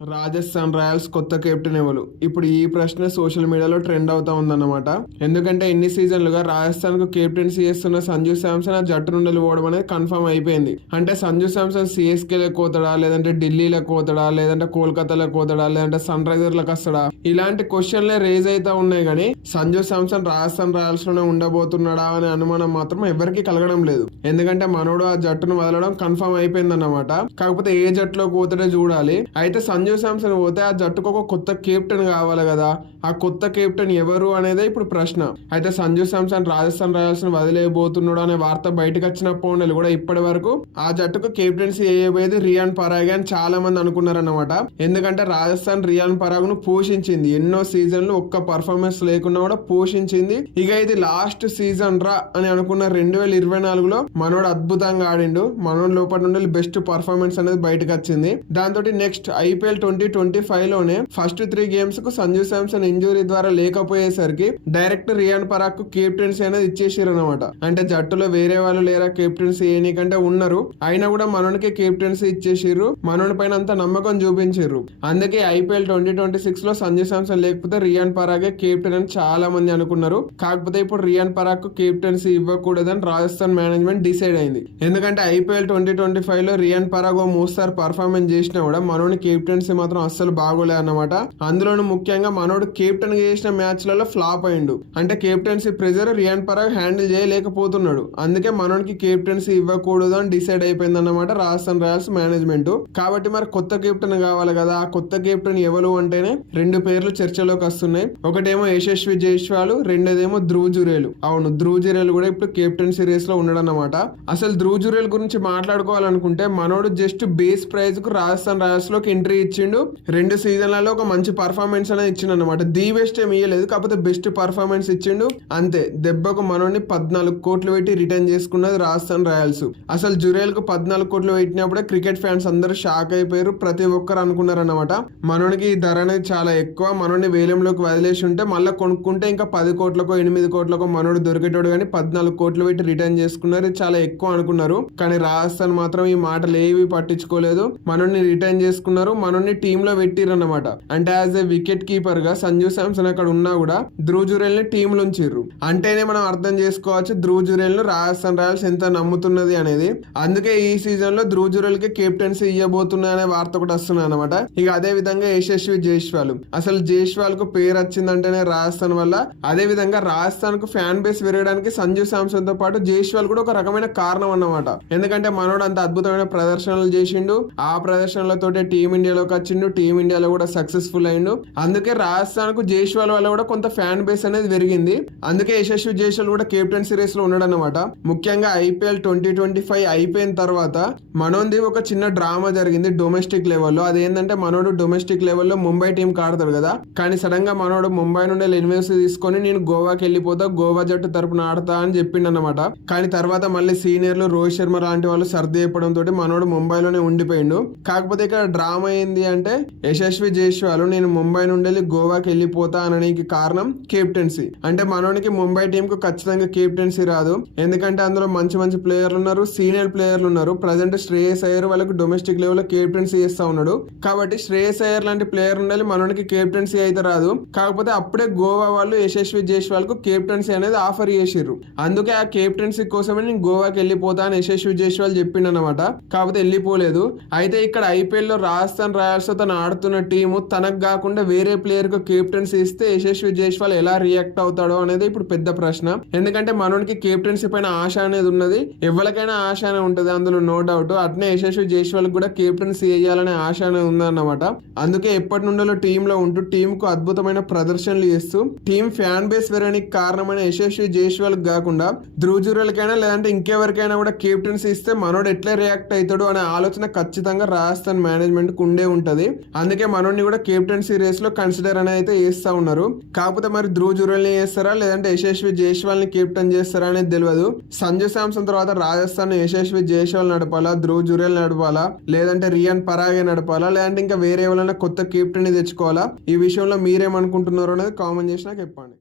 Rajasthan Royals కొత్త captain ఎవరు? ఇప్పుడు ఈ ప్రశ్న సోషల్ మీడియాలో ట్రెండ్ అవుతా ఉందన్నమాట. ఎందుకంటే ఎన్ని సీజన్లుగా రాజస్థాన్కు కెప్టెన్సీ చేస్తున్న సంజు శాంసన్ ఆ జట్టు నుండి పోవడం అనేది కన్ఫర్మ్ అయిపోయింది. అంటే సంజు శాంసన్ సిఎస్కేలో కోతడా? లేదంటే ఢిల్లీలో కోతడా? లేదంటే కోల్కతాలో కోతడా? లేదంటే సన్ రైజర్లకు వస్తాడా ఇలాంటి క్వశ్చన్లే రేజ్ అవుతా ఉన్నాయి కానీ సంజు శాంసన్ రాజస్థాన్ రాయల్స్లోనే ఉండబోతున్నాడా అనే అనుమానం మాత్రం ఎవరికి కలగడం లేదు. ఎందుకంటే మనోడు ఆ జట్టును వదలడం కన్ఫర్మ్ అయిపోయింది అన్నమాట కాకపోతే ఏ జట్టులో కోతడే చూడాలి. అయితే సంజు శాంసన్ పోతే ఆ జట్టుకు ఒక కొత్త కెప్టెన్ కావాలి కదా. ఆ కొత్త కెప్టెన్ ఎవరు అనేదే ఇప్పుడు ప్రశ్న. అయితే సంజు శాంసన్ రాజస్థాన్ రాయల్స్ను వదిలేయబోతున్నాడు అనే వార్త బయటకు వచ్చినప్పుడు కూడా ఇప్పటి వరకు ఆ జట్టుకు కెప్టెన్సీ వేయబోయేది రియాన్ పరాగ్ అని చాలా మంది అనుకున్నారన్నమాట. ఎందుకంటే రాజస్థాన్ రియాన్ పరాగ్ను పోషించింది. ఎన్నో సీజన్లు ఒక్క పర్ఫార్మెన్స్ లేకుండా కూడా పోషించింది. ఇక ఇది లాస్ట్ సీజన్ రా అని అనుకున్న రెండు వేల ఇరవై నాలుగులో మనోడు అద్భుతంగా ఆడిండు. మనోడు లోపల నుండి బెస్ట్ పర్ఫార్మెన్స్ అనేది బయటకు వచ్చింది దాంతో నెక్స్ట్ ఐపీఎల్ ట్వంటీ ట్వంటీ ఫైవ్లోనే ఫస్ట్ త్రీ గేమ్స్కు సంజు శాంసన్ ఇంజురీ ద్వారా లేకపోయేసరికి డైరెక్ట్ రియాన్ పరాక్కు కెప్టెన్సీ అనేది ఇచ్చేసారు అనమాట అంటే జట్టులో వేరే వాళ్ళు లేరా కెప్టెన్సీ ఏనికంటే ఉన్నారు. అయినా కూడా మనోనికి కెప్టెన్సీ ఇచ్చేసిర్రు. మనోని పైన అంత నమ్మకం చూపించారు అందుకే ఐపీఎల్ ట్వంటీ ట్వంటీ సిక్స్లో సంజు శాంసన్ లేకపోతే రియాన్ పరాగే కెప్టెన్ అని చాలా మంది అనుకున్నారు. కాకపోతే ఇప్పుడు రియాన్ పరాగ్కు కెప్టెన్సీ ఇవ్వకూడదని రాజస్థాన్ మేనేజ్మెంట్ డిసైడ్ అయింది. ఎందుకంటే ఐపీఎల్ ట్వంటీ ట్వంటీ ఫైవ్లో రియాన్ పరాగ్ ఓ మోస్తారు పర్ఫార్మెన్స్ చేసినా కూడా మనోని కెప్టెన్సీ మాత్రం అస్సలు బాగోలే అన్నమాట. అందులోనూ ముఖ్యంగా మనోడు కెప్టెన్ చేసిన మ్యాచ్లలో ఫ్లాప్ అయిండు. అంటే captaincy pressure Riyan Parag handle చేయలేకపోతున్నాడు. అందుకే మనోడికి కెప్టెన్సీ ఇవ్వకూడదు అని డిసైడ్ అయిపోయింది అన్నమాట రాజస్థాన్ రాయల్స్ మేనేజ్మెంట్ కాబట్టి మరి కొత్త కెప్టెన్ కావాలి కదా. ఆ కొత్త కెప్టెన్ ఎవరు అంటేనే రెండు పేర్లు చర్చలోకి వస్తున్నాయి. ఒకటేమో యశస్వి జైస్వాల్ రెండోదేమో ధ్రువ్ జురేలు. అవును ధ్రువ్ జురేలు కూడా ఇప్పుడు కెప్టెన్సీ రేస్లో ఉన్నాడు అన్నమాట. అసలు ధ్రువ్ జురేల్ గురించి మాట్లాడుకోవాలనుకుంటే మనోడు జస్ట్ బేస్ ప్రైజ్కు రాజస్థాన్ రాయల్స్లోకి ఎంట్రీ ఇచ్చిండు. రెండు సీజన్లలో ఒక మంచి పర్ఫార్మెన్స్ అనేది ఇచ్చిండు అనమాట ది బెస్ట్ ఏమి ఇయ్యలేదు కాకపోతే బెస్ట్ పర్ఫార్మెన్స్ ఇచ్చిండు. అంతే దెబ్బకు మనోడిని పద్నాలుగు కోట్లు పెట్టి రిటర్న్ చేసుకున్నది రాజస్థాన్ రాయల్స్. అసలు జురేల్కు పద్నాలుగు కోట్లు పెట్టినప్పుడే క్రికెట్ ఫ్యాన్స్ అందరూ షాక్ అయిపోయారు. ప్రతి ఒక్కరు అనుకున్నారన్నమాట. మనోడికి ఈ ధర అనేది చాలా ఎక్కువ. మనోడిని వేలంలోకి వదిలేసి ఉంటే మళ్ళీ కొనుక్కుంటే ఇంకా పది కోట్లకో ఎనిమిది కోట్లకో మనోడు దొరికేటోడు కానీ పద్నాలుగు కోట్లు పెట్టి రిటర్న్ చేసుకున్నారు చాలా ఎక్కువ అనుకున్నారు. కానీ రాజస్థాన్ మాత్రం ఈ మాటలు ఏవి పట్టించుకోలేదు. మనోడిని రిటర్న్ చేసుకున్నారు. మనోడిని టీమ్లో పెట్టిరన్నమాట అంటే యాజ్ ఎ వికెట్ కీపర్గా సంజు శాంసన్ అక్కడ ఉన్నా కూడా ధ్రువ్ జురేల్ని టీమ్లో ఉంచిర్రు. అంటేనే మనం అర్థం చేసుకోవచ్చు ధ్రువ్ జురేల్ను రాజస్థాన్ రాయల్స్ ఎంత నమ్ముతున్నది అనేది. అందుకే ఈ సీజన్లో ధ్రువ్ జురేల్కి కెప్టెన్సీ ఇవ్వబోతున్నా అనే వార్త ఒకటి వస్తున్నాయి అనమాట ఇక అదే విధంగా యశస్వి జైష్వాల్ అసలు జైష్వాల్కు పేరు వచ్చిందంటేనే రాజస్థాన్ వల్ల. అదే విధంగా రాజస్థాన్కు ఫ్యాన్ బేస్ పెరగడానికి సంజు శాంసన్తో పాటు జైష్వాల్ కూడా ఒక రకమైన కారణం అన్నమాట. ఎందుకంటే మనోడు అంత అద్భుతమైన ప్రదర్శనలు చేసిండు. ఆ ప్రదర్శనలతోటే టీమిండియాలోకి వచ్చిండు టీమిండియాలో కూడా సక్సెస్ఫుల్ అయిండు. అందుకే రాజస్థాన్కు జైస్వాల్ వల్ల కూడా కొంత ఫ్యాన్ బేస్ అనేది పెరిగింది. అందుకే యశస్వి జైస్వాల్ కూడా కెప్టెన్ సిరీస్లో ఉన్నాడు అనమాట ముఖ్యంగా ఐపీఎల్ ట్వంటీ ట్వంటీ ఫైవ్ అయిపోయిన తర్వాత మనోంది ఒక చిన్న డ్రామా జరిగింది డొమెస్టిక్ లెవెల్లో అదేంటంటే మనోడు డొమెస్టిక్ లెవెల్లో ముంబై టీం ఆడతాడు కదా. కానీ సడన్గా మనోడు ముంబై నుండి ఎలిమినేస్ తీసుకొని నేను గోవాకి వెళ్ళిపోతా గోవా జట్టు తరపున ఆడతా అని చెప్పిండు అనమాట కానీ తర్వాత మళ్ళీ సీనియర్లు రోహిత్ శర్మ లాంటి వాళ్ళు సర్ది చెప్పడం తోటి మనోడు ముంబైలోనే ఉండిపోయిండు. కాకపోతే ఇక్కడ డ్రామా ఏంది అంటే యశస్వి జైస్వాల్ నేను ముంబై నుండి వెళ్ళి గోవాకి వెళ్ళిపోతా అనడానికి కారణం కెప్టెన్సీ. అంటే మనోనికి ముంబై టీం కు ఖచ్చితంగా కెప్టెన్సీ రాదు. ఎందుకంటే అందులో మంచి మంచి ప్లేయర్లు ఉన్నారు సీనియర్ ప్లేయర్లు ఉన్నారు. ప్రజెంట్ శ్రేయస్ అయ్యర్ వాళ్ళకి డొమెస్టిక్ లెవెల్లో కెప్టెన్సీ చేస్తా ఉన్నాడు. కాబట్టి శ్రేయస్ అయ్యర్ లాంటి ప్లేయర్ ఉండాలి మనోనికి కెప్టెన్సీ అయితే రాదు. కాకపోతే అప్పుడే గోవా వాళ్ళు యశస్వి జైస్వాల్కు కెప్టెన్సీ అనేది ఆఫర్ చేసిర్రు. అందుకే ఆ కెప్టెన్సీ కోసమే నేను గోవాకి వెళ్ళిపోతా అని యశస్వి జైస్వాల్ చెప్పిండు అనమాట కాకపోతే వెళ్ళిపోలేదు. అయితే ఇక్కడ ఐపీఎల్లో రాజస్థాన్ రాయల్స్ తను ఆడుతున్న టీము తనకు కాకుండా వేరే ప్లేయర్కు కెప్టెన్సీ ఇస్తే యశస్వి జైస్వాల్ ఎలా రియాక్ట్ అవుతాడో అనేది ఇప్పుడు పెద్ద ప్రశ్న. ఎందుకంటే మనోనికి కెప్టెన్సీ పైన ఆశ అనేది ఉన్నది. ఎవరికైనా ఆశ అనే ఉంటది అందులో నో డౌట్ అట్నే యశస్వి జైస్వాల్ కూడా కెప్టెన్సీ వేయాలనే ఆశ అనేది ఉందన్నమాట. అందుకే ఎప్పటి నుండో టీంలో ఉంటూ టీంకు కు అద్భుతమైన ప్రదర్శనలు చేస్తూ టీం ఫ్యాన్ బేస్ పెరగడానికి కారణమైన యశస్వి జైస్వాల్ కాకుండా ధ్రువ్ లేదంటే ఇంకెవరికైనా కూడా కెప్టెన్సీ ఇస్తే మనోడు ఎట్లా రియాక్ట్ అవుతాడు అనే ఆలోచన ఖచ్చితంగా రాజస్థాన్ మేనేజ్మెంట్కు ఉండే ఉంటది. అందుకే మనోడిని కూడా కెప్టెన్సీ రేస్లో కన్సిడర్ అని అయితే వేస్తా ఉన్నారు. కాకపోతే మరి ధ్రువ్ జురల్ని వేస్తారా లేదంటే యశస్వి జైస్వాల్ని కెప్టెన్ చేస్తారా అనేది తెలియదు సంజయ్ శాంసన్ తర్వాత రాజస్థాన్ యశస్వి జైస్వాల్ నడపాలా? ధ్రువ్ జురేల్ నడపాలా? లేదంటే రియాన్ పరాగే నడపాలా? లేదంటే ఇంకా వేరే ఎవరైనా కొత్త కెప్టెన్ తెచ్చుకోవాలా? ఈ విషయంలో మీరేమనుకుంటున్నారో అనేది కామెంట్ చేసి నాకు చెప్పండి.